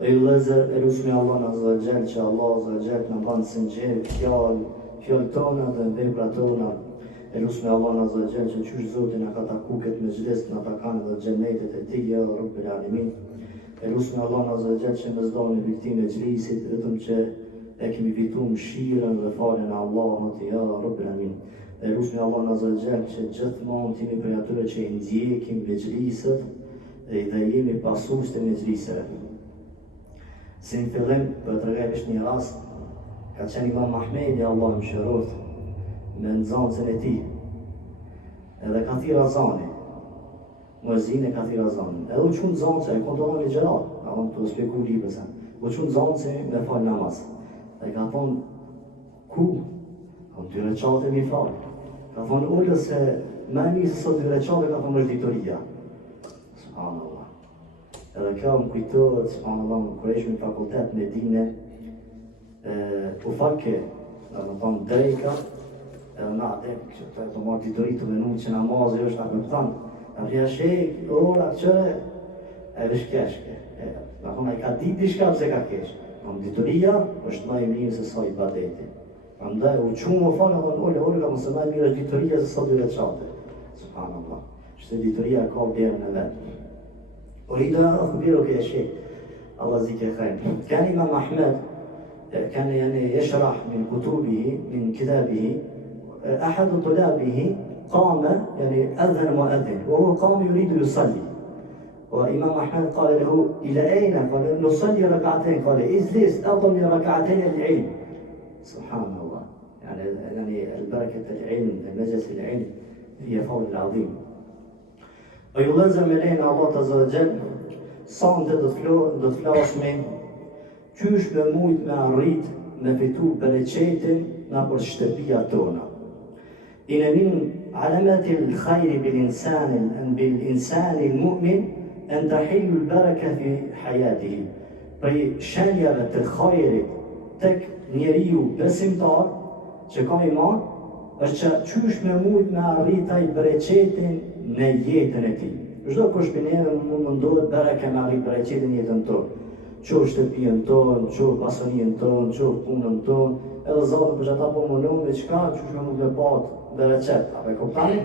E ju lezër, e lusmi Allah në zëgjel, që Allah zëgjel në banë sinqer, fjallë tona dhe vepra tona. E lusmi Allah në zëgjel, që qysh Zotin e ka taku këtë me gjlis në takan dhe gjennetet e ti, ja Rabbil Alamin. E lusmi Allah në zëgjel, që me zdojnë në viktim e gjlisit, vetëm që e kemi fitu mëshirën dhe falën e Allahut, ja Rabbil Alamin. E lusmi Allah në zëgjel, që gjithmonë timi për atyre që i ndjekim me gjlisët dhe jemi pasus të me gjlisëve. Si në fillim, për të regaj një rast, ka qenë Imam Mahmedi, Allah më shëroft, me nëzancën e ti. Edhe ka thira zani, muezine ka thira zani. Edhe u qunë zancë, e kontrolon e gjerat, ka thonë të speku libësen. U qunë zancë me falë namaz. Dhe ka thonë, ku? Ka thonë, 2 recate mi falë. Ka thonë, ullë se me një se sot 2 recate, ka thonë është ditoria. Subhanallah. Edhe kjo më kujtohet, subhanallah, më kërëshme në fakultet me dine, u falke, dhe më thonë drejka, edhe na adek, që të marrë ditorit të menu që namazë është në këpëtan, e përja shek, ora, qëre, e vesh keshke. Dhe thonë, e ka dit dishka pëse ka keshke. Në ditoria është ma i mirë se sa i badeti. Andaj, u qumë më falë, dhe olle, ka mëse ma i mirë është ditoria se sa 2 recate. Subhanallah. Shte ditoria ka vlerën e vetë. أريد أن أخبرك يا شيخ الله يجزيك خير. كان الإمام أحمد كان يعني يشرح من كتبه من كتابه أحد طلابه قام يعني أذن مؤذن وهو قام يريد يصلي وإمام أحمد قال له إلى أين؟ قال نصلي ركعتين قال اجلس أظن ركعتين العلم سبحان الله يعني البركة العلم مجلس العلم هي فضل العظيم. O ju lezër me lejnë Allah të zëgjel, sa në të të flasme, qysh me mujt me arrit me fitu bereqetin në për shtëpia tona. Inë min alamat al-khayr bil-insan al-mu'min an tahillu al-baraka fi hayatihi. Prej shenjave të khajrit tek njeriu besimtar që ka iman, është që qysh me mujt me arrit ai bereqetin në jetën e ti. Çdo kush për neve më mundohet baraka me arrit bereqetin në jetën tonë. Qoftë shtëpinë tonë, qoftë pasurinë tonë, qoftë punën tonë, edhe Zoti për ata po mundon me çka që më mund të pat bereqet. Apo e kuptoni?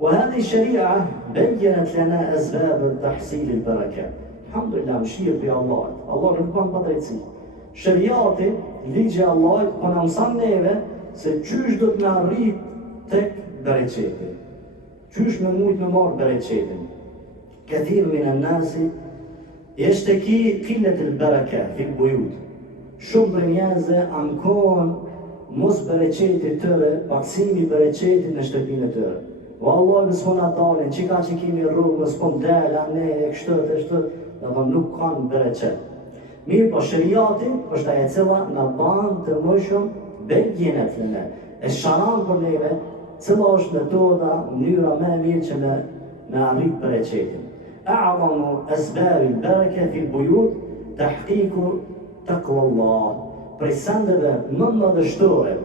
وهذه الشريعة بينت لنا أسباب تحصيل البركة. الحمد لله مشير في الله. الله nuk bën pa drejtësi. Shariati, ligji i Allahut po na mëson neve se çysh do të na arrit tek bereqeti. Qysh me mujt me marrë bereqetin. Këthir minë nësi, يشتكي قلة البركة في البيوت. Shumë për njerëzve ankohen mos bereqeti tëre, paksimi bereqetit në shtëpinë e tëre. Wallahi s'po na dalin, çka që kemi rrugë, s'po ndala ne e kështu, do nuk kanë bereqet. Mirë po shariati është ajo e cila na bën të mëshëm bejjenet lëne. E sharan për neve, cila është metoda, mënyra më e mirë që me arrit bereqetin. أعظم أسباب البركة في البيوت تحقيق تقوى الله. Prej sendeve më madhështore,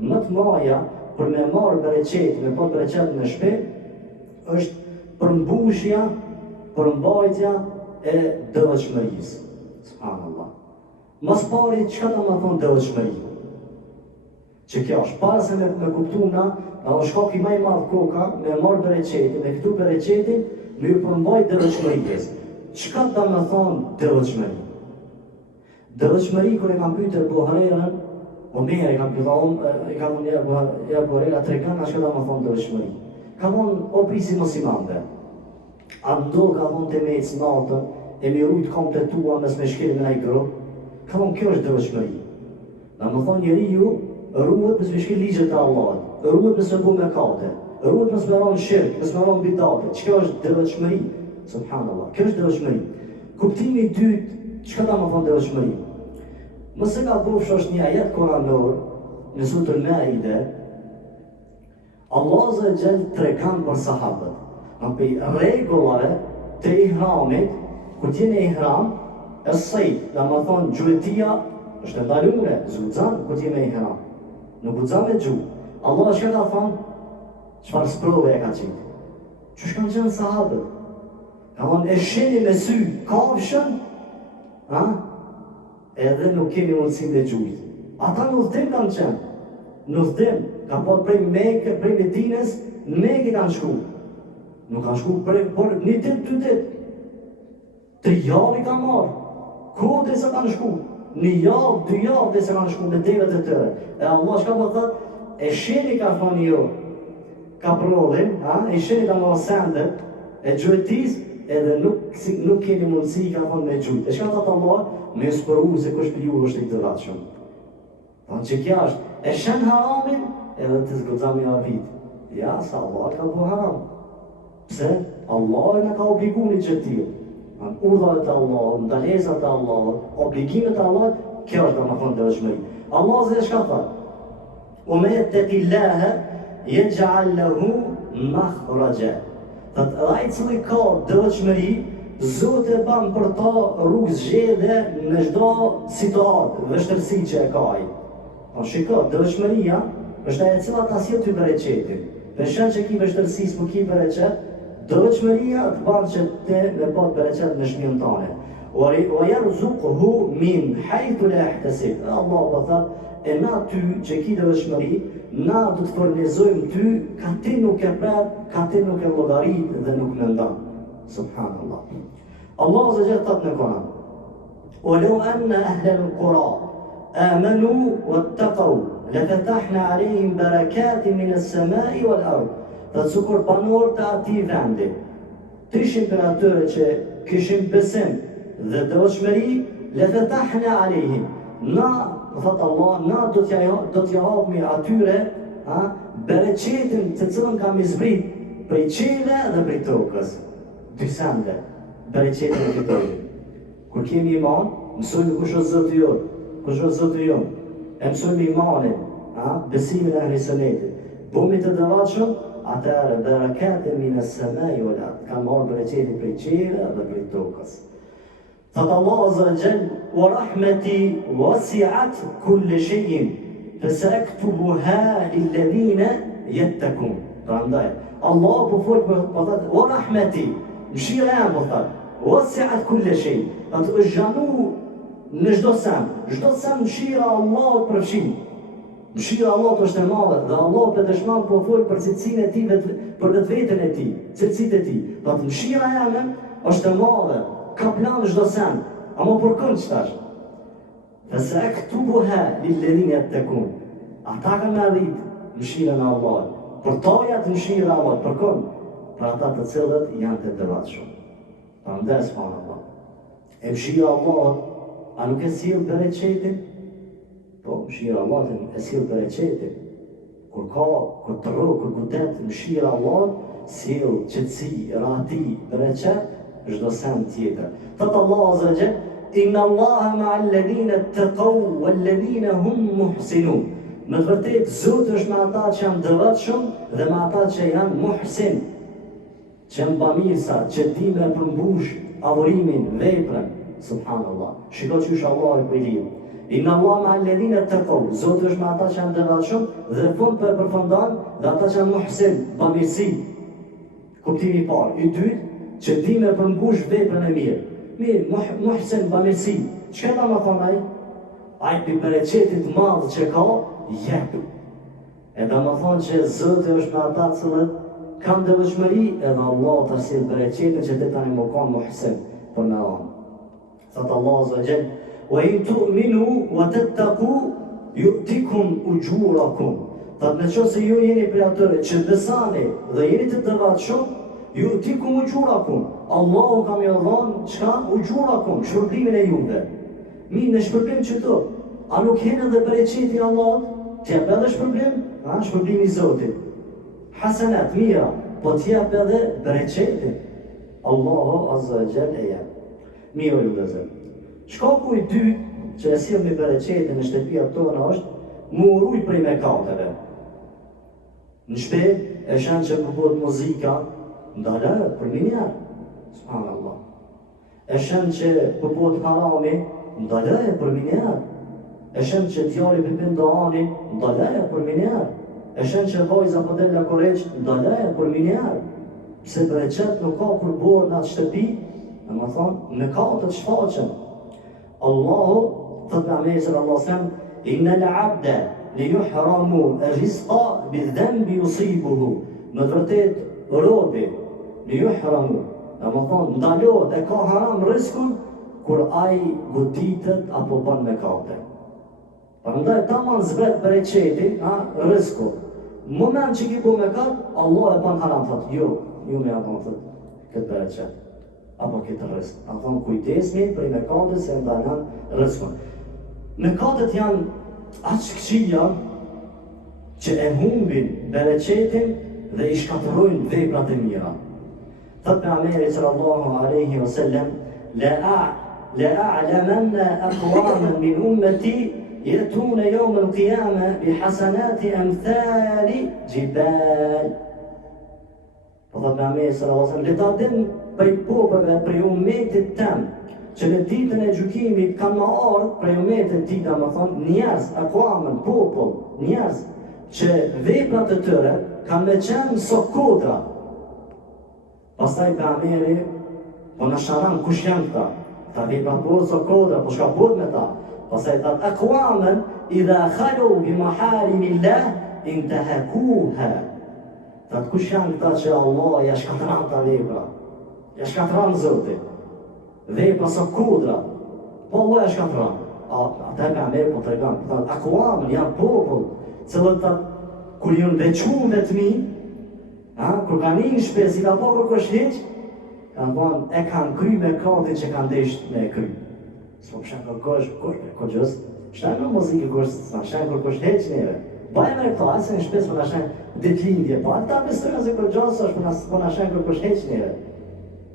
më të mëdha për me marrë bereqet, me pa bereqet në shtëpi, është përmbushja, përmbajtja e devotshmërisë. Subhanallah. Mos pari çka do të thonë devotshmëri. Që kjo është para se me kuptuna, edhe shkaku më i madh koka me marrë bereqetin, me këtu bereqetin me ju përmbajt devotshmërisë. Çka do të thonë devotshmëri? Devotshmëri kur e kam pyetur Buharerën, Omer e kam ja Buharera tregon ashtu do të thonë devotshmëri. Ka thonë o prisi mos i mande. Ando ka thonë të me ecë natën, e mi rujt kom të tua mes me shkelin me najgro. Ka thonë kjo është devotshmëri. Dhe më thonë njeriu ruhet mes me shkel ligjet e Allahut, ruhet mes me bu mëkate, ruhet mes me ron shirk, mes me ron bidate. Çka është devotshmëri? Subhanallah. Kjo është devotshmëri. Kuptimi i dytë, çka do të thonë devotshmëri? Mos e ka bofsh është një ajet koranor në surën Maide. Allah Azza wa Jall tregon për sahabët. Për rregullave të ihramit, kur ti në ihram, as-sayd, do të thonë gjuetia është ndaluar, zuzan kur ti në ihram. Nuk guxon me gjuh. Allah është ka thonë çfarë sprove e ka qitë. Çu shkon qenë sahabët? Ka thonë e shihni me sy kafshën, edhe nuk kemi mundësi me gjujt. Ata në udhëtim kanë qenë. Në udhëtim, kanë po prej Mekë, prej Medinës, në Mekë kanë shku. Nuk kanë shku por një ditë, 2 ditë. 3 javë i kanë marrë. Kohë dhe se kanë shku. 1 javë, 2 javë dhe se kanë shku me devet e tëre. E Allah shka po thëtë, e sheni ka thoni jo, ka prodhin, e sheni ka më sendet, e gjojtis, edhe nuk keni mundësi ka thonë me gjujt. E shka thëtë Allah, me spëru se kush për ju është i të ratëshëm. Thonë që kja është, e shenë haramin, edhe të zgëzami avit. Ja, sa Allah ka bu haram. Pse? Allah e në ka obligu një gjëtirë. Urdhave të Allah, ndalesat të Allah, obligimet të Allah, kjo është më thonë dëshmëri. Allah zë shka thëtë, o me të tillahe, jetë gjallëhu makhraja. Thëtë edhe i cili ka dëshmëri, Zotë e banë për ta rrugë zgjedhe në çdo situatë, vështërsi që e ka ai. Shiko, dëshmëria është ajo e cila ta sjell ty bereqetin. Për që ki vështërsi s'po ki bereqet, dëshmëria të banë që te me pat bereqet në shtëpinë tane. Wa yarzuquhu min haythu la yahtasib. Allah po thotë, e na ty që ki dëshmëri, na do të furnizojmë ty ka ti nuk e prat, ka ti nuk e llogarit dhe nuk mendon. Subhanallah. Allah Azza Jalla thot në Kur'an: "Walau anna ahla al-qura amanu wattaqu lafatahna 'alayhim barakatin min as-sama'i wal-ard." Dhe sikur banorët e atij vendi të ishin për atyre që kishin besim dhe dëshmëri, lafatahna 'alayhim. Na, thot Allah, na do t'ja hapmi atyre bereqetin të cilën kam zbrit prej qele dhe prej tokës. 2 sende, bereqetin e fitojnë. Kur kemi iman, mësojmë kush është Zotë jonë, kush është Zotë jonë. E mësojmë imanin, besimin e ahli sunetit. Bëmi të dëvatshëm, atëherë berekate minas samai wal ard. Ka marrë bereqetin prej qele dhe prej tokës. Thëtë Allah Azza wa Jall: "Wa rahmeti wasi'at kulli shay'in, fasaktubuha lilladhina yattaqun." Prandaj, Allah po fol për thotë: "Wa rahmeti", mëshira jam po thotë, "wasi'at kulli shay", atë është xhanu në çdo sen mëshira Allahut përfshin. Mëshira Allahut është e madhe dhe Allah për dëshmon po fol për cilësinë e tij për vetveten e tij, cilësitë e tij. Thotë mëshira jam është e madhe, ka plan çdo sen, ama për kënd çtash. Fasaktubuha lilladhina yattaqun. Ata kanë arrit mëshirën e Allahut. Për toja të mëshira Allah, për kënd, për ata të cilët janë të dëvatshëm. Prandaj subhanallah. E mëshira Allah, a nuk e sjell bereqetin? Po, mëshira Allah e sjell bereqetin. Kur të rrugë, kur godet, mëshira Allah sjell qetësi, rahati, bereqet, çdo sen tjetër. Thot Allah Azza wa Jall: "Inna Allaha ma'al ladhina ittaqaw wal ladhina hum muhsinun." Në të vërtetë, Zoti është me ata që janë dëvatshëm dhe me ata që janë muhsin, që janë bamirësa, që di me përmbush adhurimin, veprën. Subhanallah. Shiko që është Allah e pëjliu. Inna Allah ma'al ladhina ittaqaw. Zoti është me ata që janë dëvatshëm dhe fund për përfundan dhe ata që janë muhsin, bamirësi. Kuptimi i parë. I dytë, që di me përmbush veprën e mirë. Mirë, muhsin, bamirësi. Çka ta më thonë ai? Ai për bereqetit madh që ka, jep. E da më thonë që Zoti është me ata cilët kanë dëvëshmëri edhe Allah të sjell bereqetin që të tani më kanë muhsin për me anë. Thëtë Allah Azza wa Jall: "Wa in tu'minu wa tattaqu yu'tikum ujurakum." Thëtë në qoftë se ju jeni prej atyre që besani dhe jeni të dëvatshëm, yu'tikum ujurakum. Allahu kam ju dhënë çka? Ujurakum, shpërblimin e juve. Mirë, në shpërblim që të, a nuk hen edhe bereqeti Allahut? T'jep edhe shpërblim? Shpërblimi i Zotit. Hasanat, mira, po t'jep edhe bereqetin. Allahu Azza wa Jall e jep. Mirë ju vëllezër. Shkaku i dytë që e sjell me bereqetin në shtëpia tona është mu uruj prej mëkateve. Në shtëpi e shan që përbohet muzika, ndalohet për minjarë. Subhanallah. E shan që përbohet harami, ndalohet për minjarë. E shan që djali pipin doani, ndalohet për minjarë. E shan që vajza po del la korreq, ndalohet për minjarë. Pse bereqet nuk ka kur bëhet në atë shtëpi, dhe më thonë, mëkatet shfaqen. Allahu, thot Muhamedi sallallahu alaihi wasallam, inna al-abda li yuhramu ar-rizqa bi-dhanbi yusibuhu. Në të vërtetë robi li yuhramu, domethënë ndalohet e ka haram rizkun kur ai goditet apo bën mëkate. Prandaj tamam zbret bereqeti, rizku. Moment që ki bu mëkat, Allah e bën haram, thot, jo me apo thot, këtë bereqet. Apo këtë rizk. A thonë kujdesni për i mëkatës se ndalën rizkun. Mëkatët janë aq këqija që e humbin bereqetin dhe i shkatërrojnë veprat e mira. Thot Pejgamberi sallallahu alaihi wasallam, la a'lamanna aqwaman min ummati yatuna yawm al-qiyamah bihasanati amthali jibal. Thot Pejgamberi sallallahu alaihi wasallam, le ta dim për popëve për umetit tem, që në ditën e gjykimit kanë më ardhur për umetit tida, më thonë njerëz, akuamën, popull, njerëz, që veprat e tyre kanë me qenë sokodra. Pastaj Pejgamberi po na sharan kush janë këta? Ta veprat po sokodra, po çka bëhet me ta? Pastaj thot akuamën idha khalu bi maharimillah intahakuha. Thot kush janë këta që Allah ja shkatëran ta vepra? Ja shkatëran Zoti. Vepra sokodra. Po Allah ja shkatëran. Ata Pejgamberi po tregon, thot akuamën janë popull, cilët kur janë veçuar vetmi, kur kanë një shpes, i ka po kërkosh heq, kanë thonë, e kanë kry me katin që kanë desht me kry. S'po pëshan kërkosh, kërkosh, shtaj në muzikë kërkosh, s'na kërkosh heq neve. Bajme e këto, asë në shpes për në shenë ditlindje, pa ta bestojnë se kërgjasë është për në shenë kërkosh heq neve.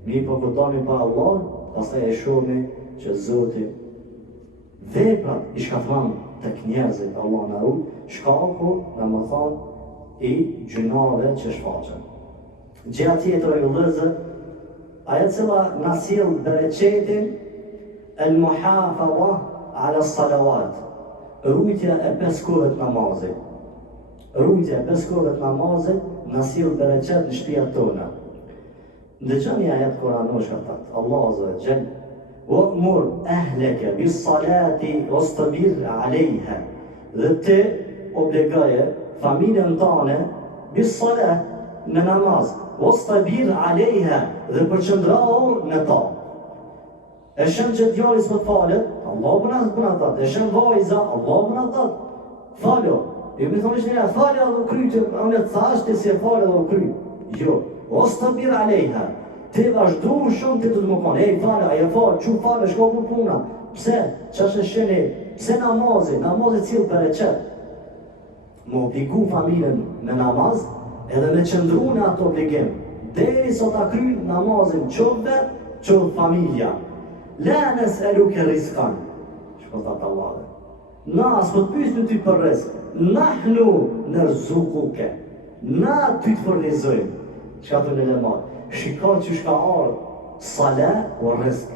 Mi po këtami pa Allah, pastaj e shohmi që Zoti veprat i shkatran të njerëzit, Allah në ru, shkaku në më thonë, i gjunave që shfaqen. Gjëja tjetër e vëllezër, ajo cila na sjell bereqetin el-muhafadha ala salawat, rujtja e 5 kohëve namazit. Rujtja e 5 kohëve namazit na sjell bereqet në shtëpiat tona. Ndëgjoni ajet kuranosh ka thënë Allahu azza wa jall, wa'mur ahlaka bis-salati wastabir 'alayha. Dhe ti obligoje familjen tane bis-salah në namaz, wastabir 'alayha, dhe përqëndrahu në ta. E shën që djali s'po falet, Allah puna thot. E shën vajza, Allah puna thot. Falo. E më thonë njerëz, falë edhe krytë, unë thash ti se falë edhe kry. Jo, wastabir 'alayha. Ti vazhdo shumë ti të më konë, ej falë, ajo falë, çu falë, shko për puna. Pse? Çfarë shëni? Pse namazi cilë bereqet. Më obligu familjen me namaz, edhe me qëndru në ato obligim, deri sot ta kry namazin qovve, qovë familja. La nes'aluke rizkan, shko thot Allah. Na s'po të pyesëm ty për rizk, nahnu narzuquke, na ty të furnizojmë. Çka thonë lemat? Shiko që shka ardhë salat o rizk.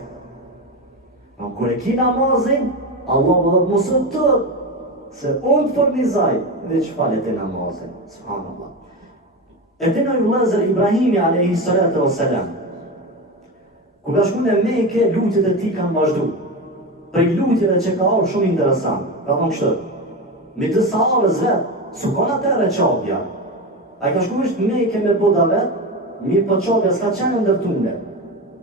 Kur e ki namazin, Allah vëllat mësën të, se unë të furnizaj, dhe që falet e namazin. Subhanallah. E të në vëllezër Ibrahimi a.s. Kur ka shku në Mekë, lutjet e ti kanë vazhdu. Prej lutjeve që ka ardhur shumë interesant, ka thonë kështë, me të sahabës vetë, su kanë atëre qabja. A i ka shku është Mekë me boda vetë, mi për qabja s'ka qenë ndërtune.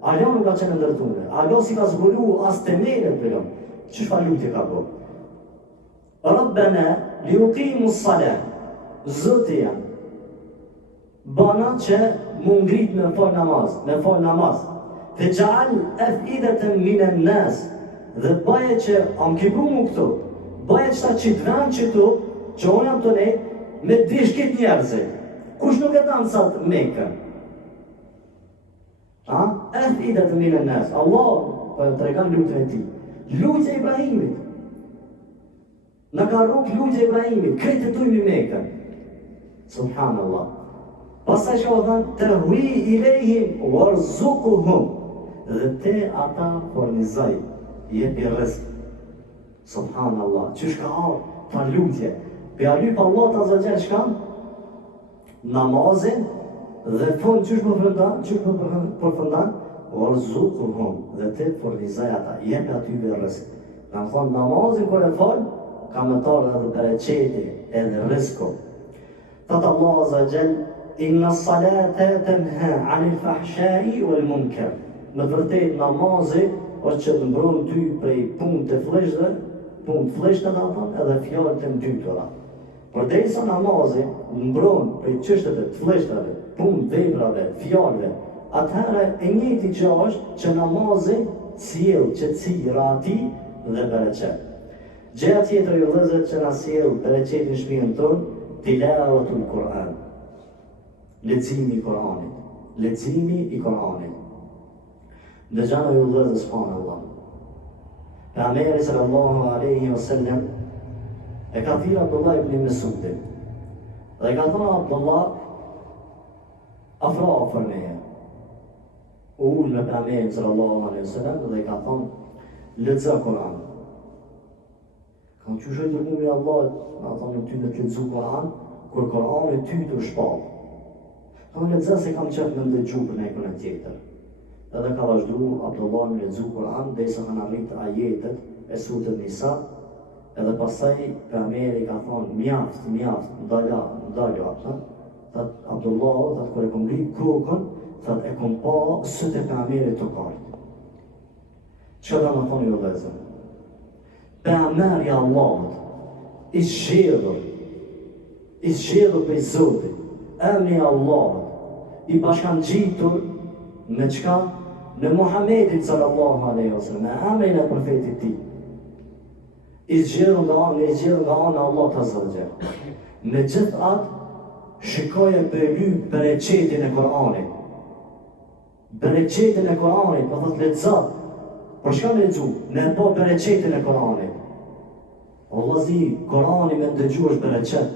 Ajo nuk ka qenë ndërtune. Ajo si ka zbulu as temelet për jom. Qëshfa lutje ka bërë? Rabbena li uqimu s-salat. Zoti janë. Bana që mu ngrit me fal namaz. Dhe gjall afidatan minan nas. Dhe baje që am kipru mu këtu. Baje qëta që të vend që tu, që unë jam të ne, me dishkit njerëzit. Kush nuk e ta nësat Mekën? Afidatan minan nas. Allah po të regan lutën e ti. Lutja e Ibrahimit. Në ka rrug lutja e Ibrahimit, kretë të tujmë i Mekën. Subhanallah. Pasaj që o thënë, të hui i lejhim, warzukuhum. Dhe te ata fornizaj, jepi rizk. Subhanallah. Qysh ka arë, ta lutje. Pe a lypë Allah të azagjen shkam, namazin, dhe fund qysh përfëndan, warzukuhum. Dhe te fornizaj ata, jepi atyve rizk. Ka më thonë namazin kër e falë, ka më tarë edhe bereqeti, edhe rizko. Thëtë Allah Azza wa Jall, inna salata tanha anil fahshai wal munkar. Në të vërtetë namazi është që të mbron ty prej punë të fleshtë, edhe fjalë të mbytura. Përderisa namazi mbron prej çështjeve të fleshtave, punë, veprave, fjalëve, atëherë e njëjti gjë është që namazi sjell qetësi, rahati dhe bereqet. Gjëja tjetër ju vëllezër që na sjell bereqetin në shtëpinë tonë, tilawatul Kur'an. Leximi i Kur'anit. Dëgjoni ju vëllezër subhanallahu. Pejgamberi sallallahu alaihi wasallam e ka thirrë Abdullah ibn Mesudin. Dhe ka thënë Abdullah, afro meje. Ullë me Pejgamberin sallallahu alaihi wasallam dhe ka thënë, lexo Kur'an. Kanë qysh e dërgumi Allah, na thonë ty me të lexu Kur'an, kur Kur'ani ty të shpall. Kanë lexo se kam qef me ndëgju për nekën e tjetër. Edhe ka vazhdu Abdullah me lexu Kur'an, derisa kanë arritur ajetet e surës Nisa, edhe pastaj Pejgamberi ka thonë, mjaft, ndalo atë. Thot Abdullah, thot kur e kom ngrit kokën, thot e kom pa sytë e Pejgamberit të kartë. Çka do të thonë ju vëllezër? Pejgamberi Allahut i zgjedhur për Zotin, emri Allahut i bashkangjitur me çka? Në Muhammedin sallallahu alaihi wasallam, me emrin e profetit tij. I zgjedhur nga ana Allahut azza wa jall. Megjithatë, shikoje bereqetin e Kur'anit. Bereqetin e Kur'anit, po thot lexo. Por çka lexu? Me po bereqetin e Kur'anit. Allazi, Kur'ani me ndëgju është bereqet.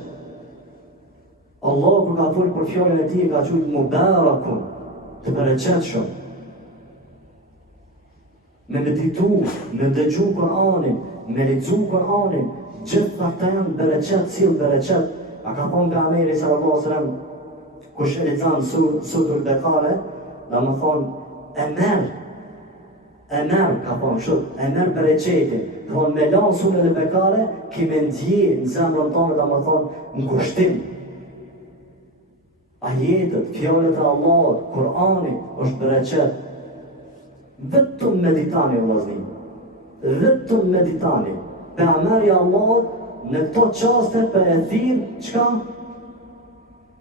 Allah kur ka folur për fjalën e tij ka thënë mubarakun, të bereqetshëm. Me meditu, me ndëgju Kur'anin, me lexu Kur'anin, gjithë këta janë bereqet, sill bereqet. A ka thonë Pejgamberi sallallahu alaihi wasallam, kush e lexon surën Bekare, domethënë e merr, ka thonë e merr bereqetin. Thonë me lan surën e Bekare, kime ndje në zemrën tonë, domethënë në kushtim. Ajetet, fjalët e Allahut, Kur'ani është bereqet. Vetëm meditani vëllazërim. Vetëm meditani. Pejgamberi Allahut në këto qaste për e thirë, qka?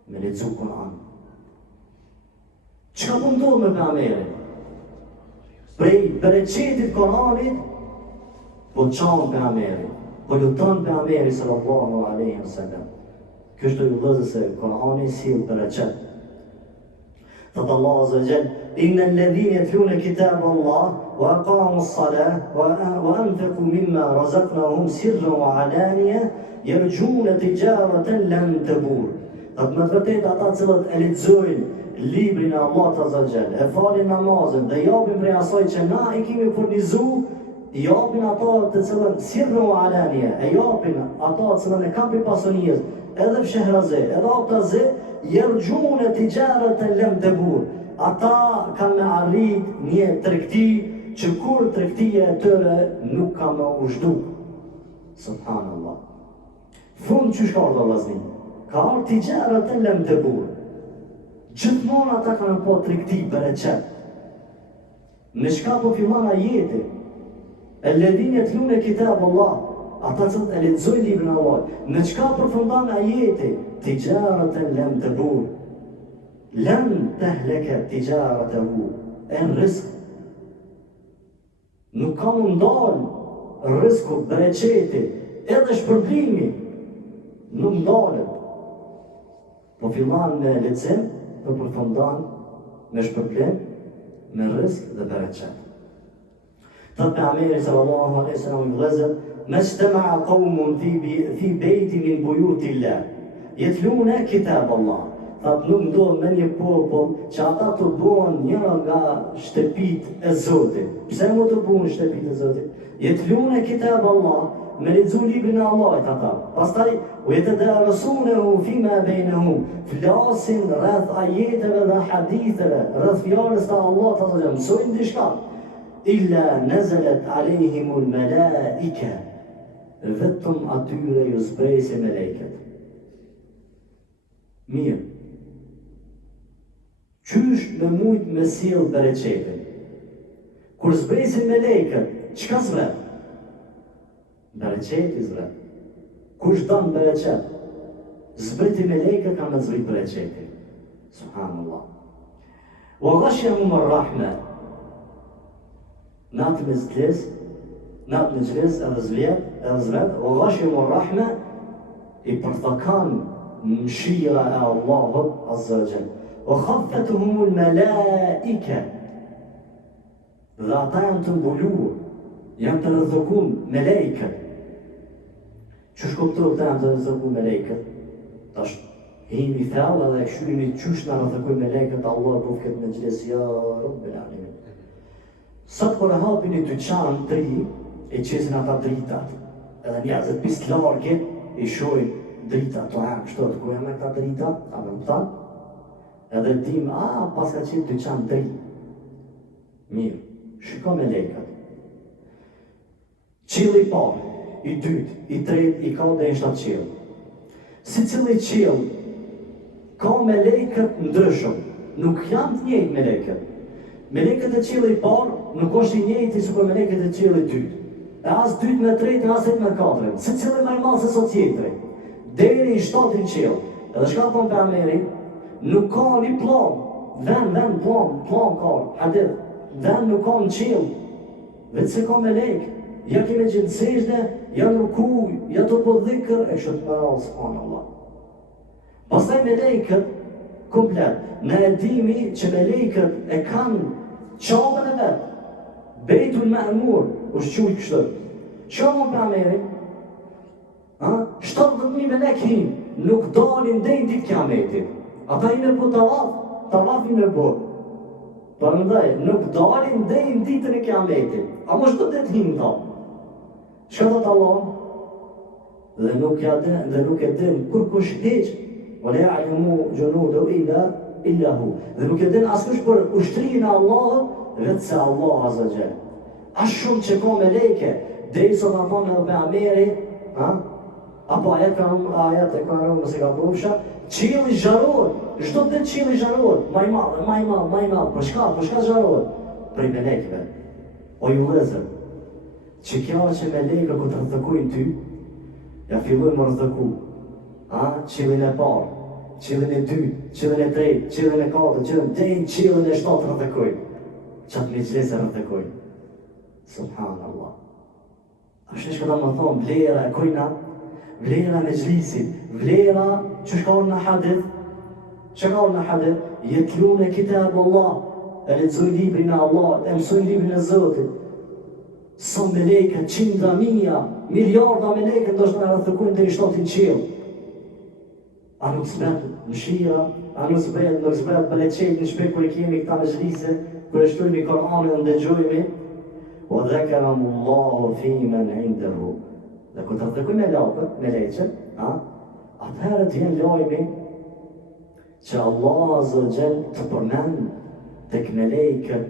Me lexu Kur'an. Qka pëndodhë me Pejgamberin? Prej bereqetit Kur'anit, po qanë Pejgamberin, po luton Pejgamberi sallallahu alaihi wasallam. Kështu ju vëllezër se Kur'ani sill bereqet. Thot Allah azza wa jall, inna alladhina yatluna kitaba Allah wa aqamu as-salah wa anfaqu mimma razaqnahum sirran wa alaniya yarjuna tijaratan lan tabur. Thot me vërtet ata cilët e lexojnë librin e Allahut azza wa jall, e falin namazin dhe japin prej asaj që na i kemi furnizuar, japin ato të cilën sirran wa alaniya, e japin ato të cilën e kanë për pasonisë, edhe fshehraze, edhe optaze, yarjuna tijaratan lam tabur. Ata kanë me arrit një tregti që kur tregtia e tyre nuk ka më ushduk. Subhanallah. Fund që shka orda vaznim? Ka orë tijaratan lam tabur. Gjithmonë ata kanë po tregti bereqet. Në shka po fillon ajeti? Alladhina yatluna kitab Allah. Ata që e lexojnë librin e Allahut. Në çka përfundon ajeti? Tijaratan lam tabur. Lam tahlaka tijaratuhu. En rizq. Nuk ka mundal rizku, bereqeti, edhe shpërblimi. Nuk ndalet. Po fillon me lexim, po përfundon me shpërblim, me rizq dhe bereqet. Thot Pejgamberi sallallahu alaihi wasallam vëllezër, ما اجتمع قوم في بيت من بيوت الله يتلون كتاب الله. Thot nuk ndodh me një popull që ata të buan njëra nga shtëpit e Zotit. Pse mu të buan shtëpit e Zotit? Jetlune kitab Allah, me lexu librin e Allahit ata. Pastaj u yatadarasunahu fima bainahum, flasin rreth ajeteve dhe haditheve, rreth fjalës së Allahut, mësojnë diçka. illa nazalat alejhimul malaika, vetëm atyre ju zbrejse me lejket. Mirë, qysh me mujt me sjell bereqetin? Kur zbresin me lejket, çka zbret? Bereqeti zbret. Kush don bereqet? Zbriti me lejket ka me zbrit bereqetin. Subhanallah. Wa ghashiyahum ar-rahma. Natë me zgles, natë me zgles edhe zvret, wa ghashiyahum ar-rahma, i përthakan mshira e Allahut azza wa jall. Wa khaffatuhumul malaika. Dhe ata janë të mbuluar, janë të rrezikun me lejket. Çu shkoptoi këta janë të rrezikun me lejket? Tash hini thellë dhe këshyrini qysh na rrezikoj me lejket, Allah po këtë me xhes ja Rabbul alamin. Sot kur e hapin një dyqan të ri, e qesin ata dritat, edhe njerëzit pis largë i shohin drita to kështu të ku janë këta drita, a më kupton? Edhe dim, pas ka qenë dyqan të ri. Mirë, shiko me lejket. Qili i parë, i dytë, i tretë, i katërt dhe i shtatë qiell. Si cili qiell ka me lejket ndryshëm, nuk janë të njëjtë me lejket. Me lejket e qielli i parë nuk është i njëjti sikur me lejket e qiellit të dytë. E as dytë me tretë, as tretë me katërt. Si cili më i madh se sot tjetri. Deri i shtatin qiell. Edhe çka thon pejgamberi, nuk ka një plan, plan ka, hadith. Vend nuk ka në qiell, vetë se ka me lejk. Ja kime gjithë sejde, ja rukuj, ja të po dhikër, e kështë të mëra, subhanallah. Pastaj me lejkët, komplet, ne edhimi që me lejkët e kanë qabën e vetë, bejtun me emur, u shquj kështë. Që më për Amerin? 70.000 me lek hinë, nuk dalin dhe i ditë kiametit. Ata i me po tavaf i me po. Përëndaj, nuk dalin dhe i ditën e kiametit. A më shdo të të hinë ta? Shka të Allah? Dhe nuk e din kur kush heq, vële a'lamu junudahu illa hu. Dhe nuk e din askush për ushtrinë e Allahut, vetë se Allah azza wa jall. As shumë që ka me lejke, dhe i sot thonë edhe për Ameri, apo ajet e ka rëmë mëse ka përufsha, qielli zharor, çdo ditë qielli zharor, më i madh. Për çka zharor? Për melekëve. O ju vëllezër, që kjo që melekët kur të rrezikojnë ty, ja fillojnë më rreziku. Qiellin e parë, qiellin e dytë, qiellin e tretë, qiellin e katërt, qiellin e shtatë rrezikojnë. Çat me xhesë rrezikojnë. Subhanallah. Ashtu që më thonë vlera e kujna, vlera me xhlisit, vlera që shkon në hadith, jetlune kitab Allah, e lexojnë librin e Allah, e mësojnë librin e Zotit. Sa meleka, qindra mija, miliarda meleka ndoshta na rrezikojnë deri në shtatin qiell. A nuk zbret mëshira, a nuk zbret bereqeti në shpejt kur kemi këta me xhlise, kur e shtojmë Kur'anin dhe dëgjojmë, wa dhakarahumullahu fi man 'indahu. Dhe kur të rrezikojmë me leqen, atëherë të jenë lajmi që Allah azza wa jall të përmend tek melekët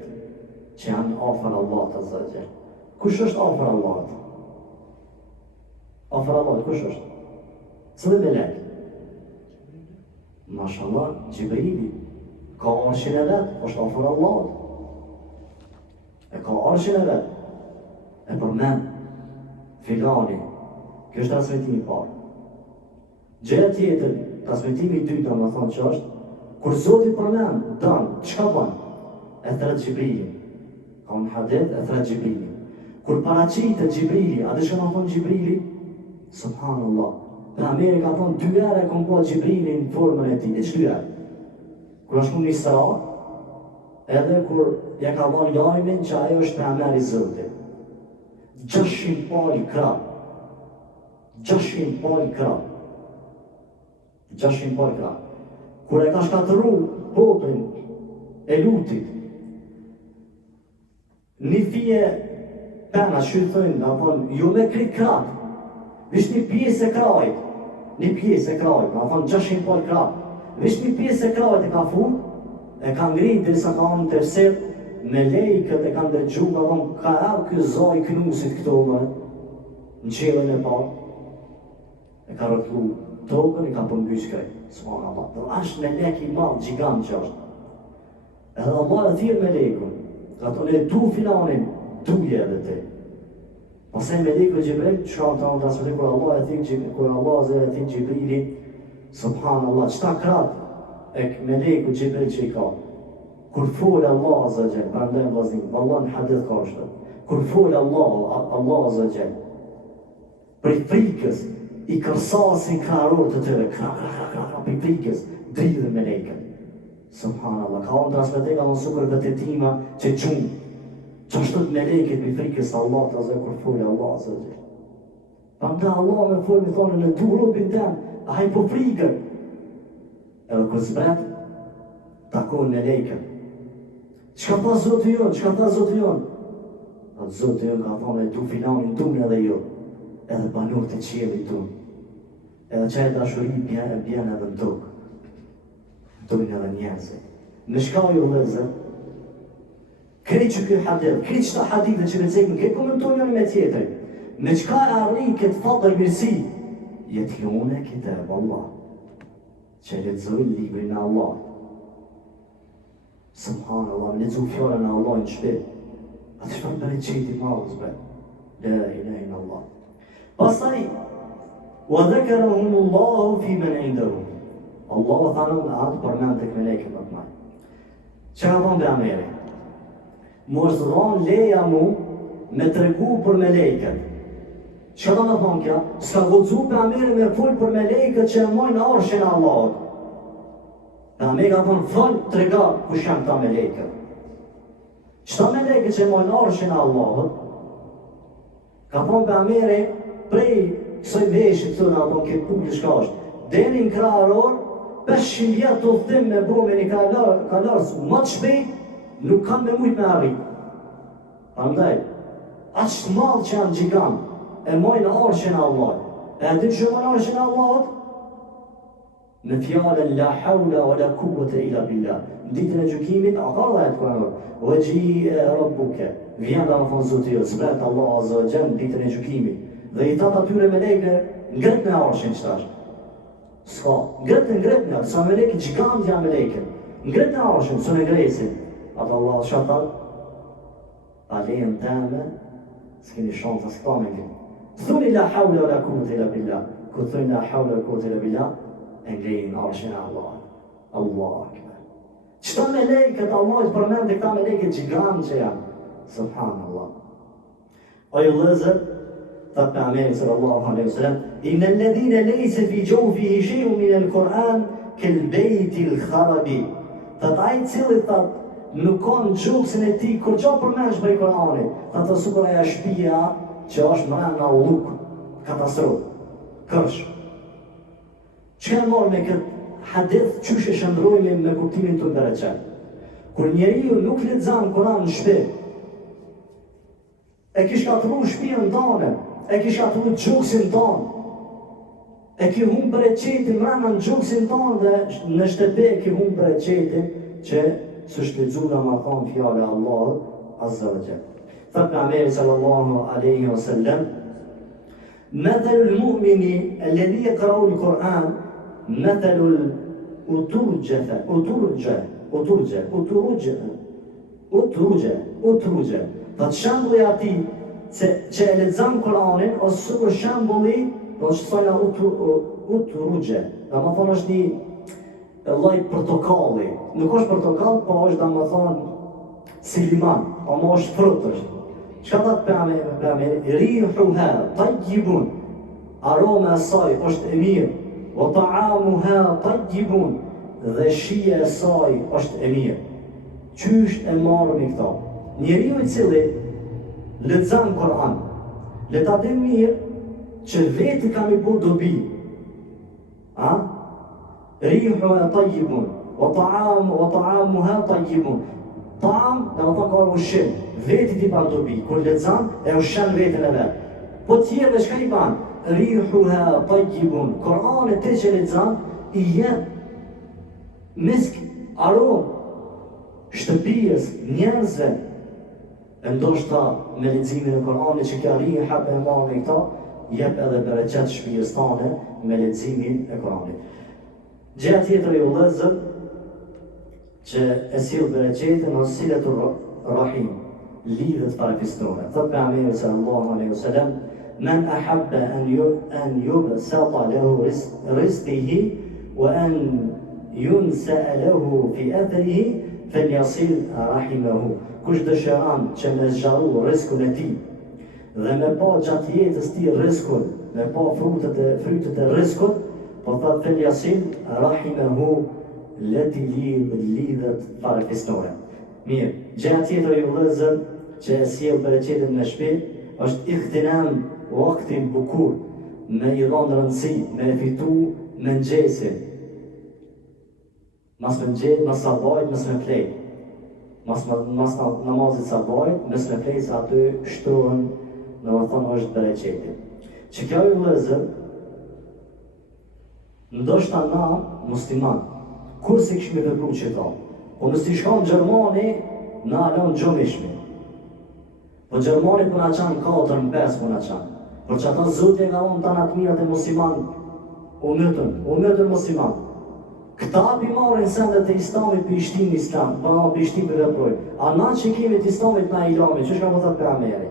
që janë afër Allahut azza wa jall. Kush është afër Allahut? Afër Allahut kush është? Cili melek? Mashallah, Gjibrili. Ka arshin e vetë, është afër Allahut. E ka arshin e vetë. E përmend filani. Kjo është transmetimi i parë. Gjëja tjetër, transmetimi i dytë, më thonë që është, kur Zoti përmend, çka bën? E thret Gjibrilin. Ka një hadith, e thret Gjibrilin. Kur paraqitet Gjibrili, a dhe që më thonë Gjibrili? Subhanallah. Në Amerika ka thonë, 2 herë e kom po Gjibrilin në formën e tij, e ç'dy herë? Kur është në Isra, edhe kur ja ka dhënë lajmin që ajo është pejgamberi i Zotit. 600 palë krah. 600 palë krah. 600 palë krah. Kur e ka shkatëru popullin e Lutit, një fije pena që thënë, ju me krit krah, vish një pjesë e krahit, ma thonë 600 palë krah, vish një pjesë e krahit e ka fut, e ka ngrit, dhe sa ka onë të fësir, me lejkët e kanë dëgju, ka thonë, ka erë ky zaj knusit këto në qelën e parë, e ka rëtlu tokën, e ka përmbysh kaj, subhanallah. Dhe është me lek i madh, gjigant që është. Edhe Allah e thirë me lekun, ka thonë, e du filanin, duje edhe te. Pasaj me leku Gjibril, që ta në tasmëri, kur Allah e thirë Gjibrilin, subhanallah, qëta kratë e me leku Gjibril që i ka. Kur folë Allah Azza Jall, prandaj vazhdim, Allah në hadith ka është. Kur folë Allah Azza Jall, për frikës, i kërsasin kraror të tëre, për frikës, dridhe me lejken. Subhanallah, ka unë transmetek, ka unë sukër vëtetima që qumë, që është të me lejket për frikës Allah të azë, kur folë Allah Azza Jall. Prandaj Allah me folë, me thonë, në du robin tem, a haj po frikën. Edhe kër zbret, takon me lejken. Qka tha Zotë jonë, qka tha Zotë jonë? Atë Zotë jonë ka thonë, e du filanin tunë edhe jo, edhe banur të qjeli tunë. Edhe që e dashuri bjen edhe në tokë, tunë edhe njerëzit. Në shka ju vëzë, krej që kjo hadith, krej që ta hadithë që me cekën, krej komentojnë me tjetër, me qka e arri këtë fatë e mirësi, jetë lune këtë e Allah, që e letëzoj librin e Allah. Subhanallah, me lezu fjallën e Allah në shpet. Atë shpër për e qeti madhës bre. La ilaha illallah. Pasaj, wa dhakarahum Allahu fi man indahu. Allahu thanë në atë përmen të këmeleke më të majë. Që ka thonë be Ameri? Mos dhonë leja mu me të regu për meleket. Që ka thonë kja? Ska gocu be Ameri me full për meleket që e mojnë arshin Allahot. Dhe me ka thonë, fëllë të rega kush jam ta me lejke. Qëta me lejke që mojnë arshin Allahët, ka thonë për Ameri, prej kësoj veshit të në thonë këtë pullë shka është, deni në kraror, 500 vjetë të thim me bo me një kalarës më të shpejt, nuk kanë me mujtë me arrit. Andaj, aqë malë që janë gjigant, e mojnë arshin Allahët. E dy që mojnë arshin Allahët, në fjallën la hawla wa la quwwata illa billah. Në ditën e gjykimit, a ka dhe e të kërënur, vëgji rabbuke, vjen dhe më thonë Zotë jo, zbret Allah Azza wa Jall në ditën e gjykimit. Dhe i tatë atyre me lejke, ngret me arshin qëtash. Ska, ngret me, sa me lejke, gjigant janë me lejke. Ngret me arshin, së në ngresin. Atë Allah shatat, a lejën teme, s'keni shanë të s'ka me këtë. Thuni la hawla wa la quwwata illa billah. Ku thuni la hawla wa la quwwata illa billah, e ngrejnë arshin Allah. Allah akbar. Qëta me lejket Allah të përmend të këta me lejket gjigant që janë. Subhanallah. O ju lëzër, thëtë për Ameri sallallahu alaihi wasallam, inna alladhina laysa fi jawfihi shay'un min al-Quran kal bayti al-kharabi. Thëtë ai cili thëtë nuk ka në gjuksin e ti kur qa përmensh për i Koranit. Thëtë sukur aja shtëpia që është mërën nga luk, katastrofë, kërsh. Që kanë marrë me këtë hadith qysh e shëndrojme me kuptimin të ndërëqen. Kur njeriu nuk lexon Kur'an në shtëpi, e kish katru shtëpinë tonë, e kish katru gjuksin tonë, e ki humbër e qetin mrena në gjuksin tonë dhe në shtëpi e ki humbër e qetin që së shpëzuna ma thonë fjale Allah Azza wa Jall. Thëtë Ameri sallallahu alaihi wasallam, مثل المؤمن الذي يقرأ القرآن مثل utruge. Thëtë shembulli ati që e lexon Kur'anin, ose sikur shembulli, do të thojna utruge. Dhe më thonë është një lloj portokalli. Nuk është portokall, po është dhe më thonë si liman, po më është frutësh. Çka thot Pejgamberi? Rihuha tayyibun. Aroma e saj është e mirë. Wa ta'amuha tayyibun. Dhe shija e saj është e mirë. Qysh e marrni këta? Njeriu i cili lexon Kur'an, le ta dim mirë që vetë kam i bu dobi. Rihuha tayyibun. Wa ta'amuha tayyibun. Ta'am, dhe më thonë ka ushqim, veti ti ban dobi, kur lexon e ushqen vetën e vetë. Po tjerë dhe shka i ban? Rihuha tayyibun. Kur'ani ti që lexon i jep misk, aromë, shtëpijës, njerëzve, e ndoshta me leximin e Koranit që ka rri hapë e marrë me këta, jep edhe bereqet shtëpijës tane me leximin e Koranit. Gjëja tjetër e vëllezër që e sill bereqetin ose siletur rahim, lidhet parafisnore. Thot pejgamberi sallallahu alaihi wasallam: "Men ahabba an yubsata lahu rizqihi wa an yunsa'a lahu fi athrihi falyasil rahimahu." Kush dëshiron që me zgjaru rrezikun e tij dhe me pa gjatë jetës tij rrezikun, me pa frytet e rrezikut, po thot falyasil rahimahu, leti lidhet parafisnore. Mirë, gjëja tjetër e vëllezër që e sjell bereqetin në shtëpi është ihtinam waqtil bukur, me i dhënë rëndësi, me fitu mëngjesin. Mas sabajt, mas me flej. Mas namazit sabajt, mes me flej se aty shtohen, në më thonë është bereqetin. Që kjo e vëllezër, ndoshta na musliman, kur se kishme vepru që ta, po nësi shkon Gjermani, na alon gjomishmi. Po Gjermani për na qanë 4-5 për na qanë. Por që ata zotje nga unë të natë mirat e musliman, u mëtën musliman. Këta pi marrin sendet e islamit për ishtim islam, për ishtim për veproj. A na që kemi të islamit na ilami, që shka më thëtë për Ameri?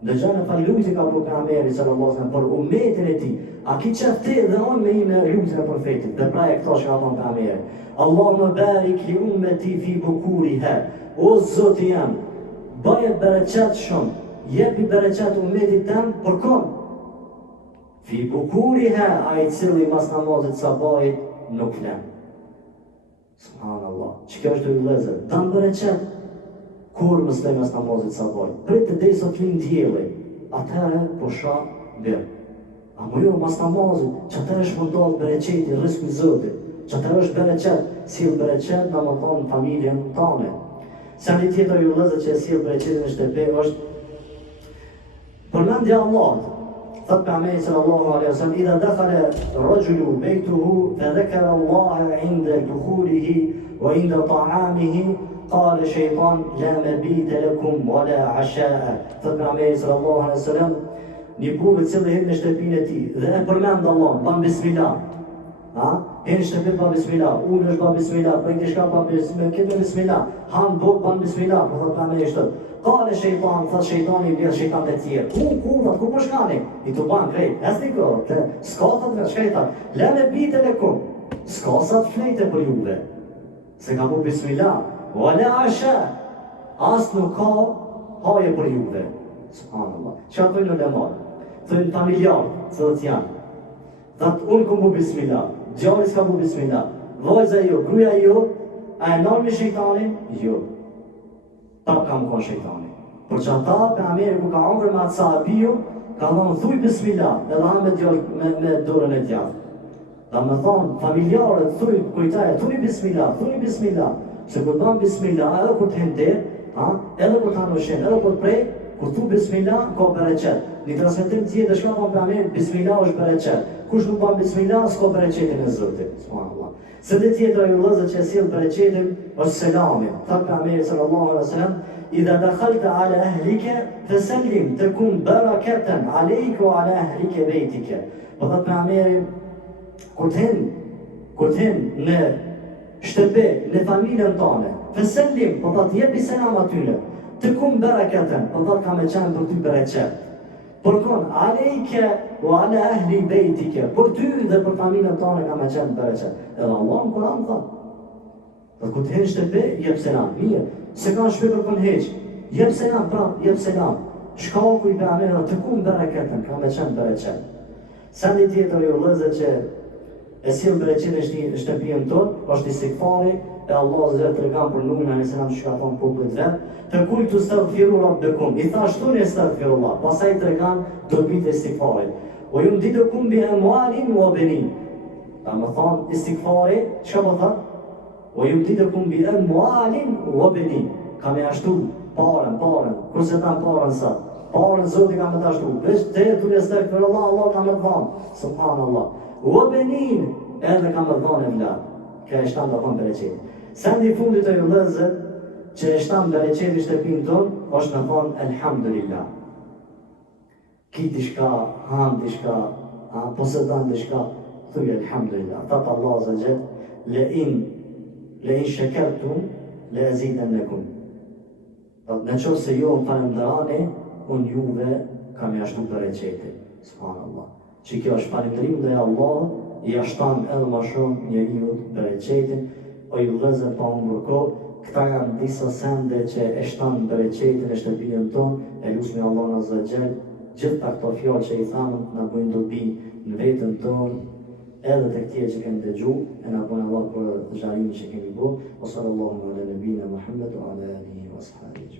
Dhe gjene fa lujti ka për Ameri, sallallahu alaihi wasallam, për umetin e ti. A ki qëtë ti dhe onë me ime lujtin e profetit, dhe pra e këta shka më për Ameri. Allahumma barik li ummeti fi bukuriha. O Zoti jam, baje bereqet shumë, jepi bereqet ummetit tem për kom. Fi bukuriha, a i cili mas namazit sabajit nuk lem. Subhanallah, që kjo është të vëllezër, dam bereqet, kur më slej mas namazit sabajit. Prit të dej sot linë djeli, atëherë po sha bërë. A më jo mas namazit, që atëherë është mundohet bereqeti, rizku i Zotit. Që atëherë është bereqet, sill bereqet në më thonë familjen tane. Sendi tjetër i vëllezër që e sill bereqetin në shtëpi është përmendja Allahut. Thot pejgamberi sallallahu alaihi wasallam: "Idha dakhala rajulu baytuhu fa dhakara Allah 'inda dukhulihi wa 'inda ta'amihi qala shaytan la mabita lakum wa la 'asha'a." Thot pejgamberi sallallahu alaihi wasallam: "Një burr i cili hyn në shtëpinë e tij dhe e përmend Allahun, ban bismillah." Hyn shtëpi pa bismillah, ulesh pa bismillah, bëj diçka pa bismillah, këtë bismillah, han buk pa bismillah, po thot pejgamberi ashtu. Qale shejtan, thot shejtani bjerë shejtan të tjerë. Ku po shkani? I të banë krejt, esni ko, s'ka thot nga shkretat, lene bite le kum, s'ka sa të flejte për juve. Se ka bu bismillah, wale asha, as nuk ka haje për juve. Subhanallah, që atë në lemar, thëjnë familjar, së dhe t'janë. Thot, unë ku bu bismillah, djali s'ka bu bismillah, vajza jo, gruja jo, a e nërmi shejtanin? Jo. Ta kam kon shejtani. Por që ata për Ameriku ka ongër me atë sahabiju, ka thonë thuj bismillah, edhe ha me dorën e djathë. Da me thonë familjarët, thuj kujtaje, thuni bismillah, se kur ban bismillah, edhe kur të hender, edhe kur të hanoshen, edhe kur të prej, kur thu bismillah, ka bereqet. Një transmetim tjetër shka ban për Ameriku, bismillah është bereqet. Kush nuk ban bismillah, s'ka bereqetin e Zotit. Subhanallah. Se dhe tjetër e vëllezër që e sill bereqetin është selami. Thot pejgamberi sallallahu alaihi wasallam: "Idha dakhalta ala ahlika fasallim takun barakatan alayka wa ala ahlika baytika." Po thot pejgamberi, kur të hin në shtëpi, në familjen tënde, fasallim, po thot jepi selam atyre. Takun barakatan, po thot ka me qenë për ty bereqet. Por kon alejke o ala ahli bejtike, për ty dhe për familjen tënde ka me qenë bereqet. Edhe Allah në Koran thot. Dhe ku të henë shtëpi, jep selam. Mirë, se ka shpe për kënë heq, jep selam, prap, jep selam. Shkaku i pejgamberit dhe të kun bereketën, ka me qenë bereqet. Sendi tjetër i vëllezër që e sill bereqetin në shtëpinë tonë, është istighfari, e Allah zë tregon për Nuhin alayhis salam që ka thonë popullit vet, "Të kultu astaghfiru rabbakum", i thash thoni astaghfirullah, pastaj tregon dobit e istighfarit. "Wa yumdidukum bi amwalin wa banin." Ta më thonë istighfari, çka po thot? "Wa yumdidukum bi amwalin wa banin." Ka me ashtu parën, kurse ta parën sa. Parën Zoti ka me të ashtu. Veç te thoni astaghfirullah, Allah ka me dhon. Subhanallah. Wa banin, edhe ka me dhon e vlat. Ka e shtan të thonë bereqet. Sendi fundit e vëllezër që e shtan bereqeti shtëpinë tonë, është me thonë elhamdulillah. Ki diçka, han diçka, posedan diçka, thuj elhamdulillah. Thatë Allah azza wa jall, le in shakartum le azidannakum. Në qoftë se jo më falënderani, unë juve kam jashtu bereqetin. Subhanallah. Që kjo është falënderim dhe Allah i ashtan edhe ma shumë njeriu bereqetin, o ju vëllezër pa humbur kohë. Këta janë disa sende që e shtan bereqetin e shtëpinë tonë, e lusmi Allah azza wa jall, gjitha këto fjalë që i thamë na bëjnë dobi në veten tonë, edhe të këtij që kemi dëgju, e na bën Allah për xharimin që kemi bërë. O sallallahu ala nabina Muhammed wa ala alihi wa sahbihi.